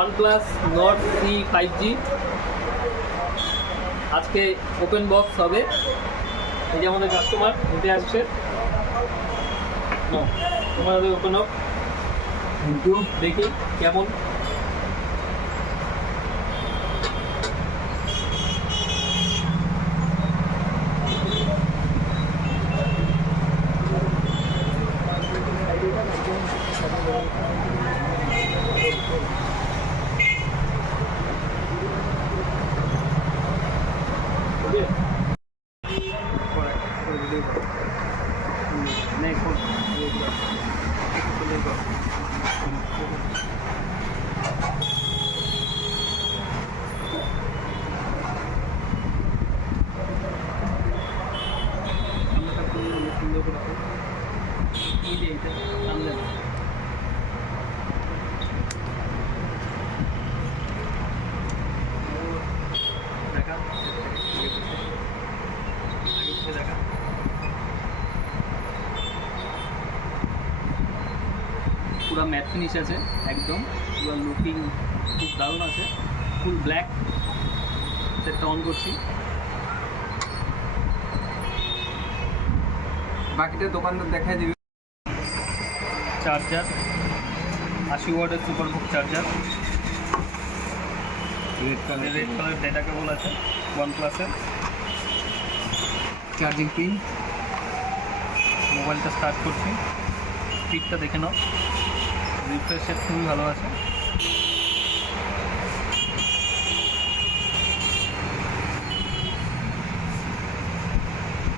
OnePlus Nord C 5G আজকে open box হবে। এই যে আমাদের কাস্টমার নিতে আসছে, তোমাদের ওপেন হোক, থ্যাংক ইউ। দেখি কেমন। পুরো ম্যাট ফিনিশ আছে, একদম পুরো লুকিং খুব দারুণ আছে। Full black. সেটটা অন করছি। বাকিটা দোকানদার দেখাই দিবে। চার্জার 80 ওয়াটের SUPERVOOC charger, red colour data cable আছে OnePlus-এর। Charging pin. মোবাইলটা স্টার্ট করছি, স্পিডটা দেখে নাও, রিফ্রেশ রেট খুবই ভালো আছে।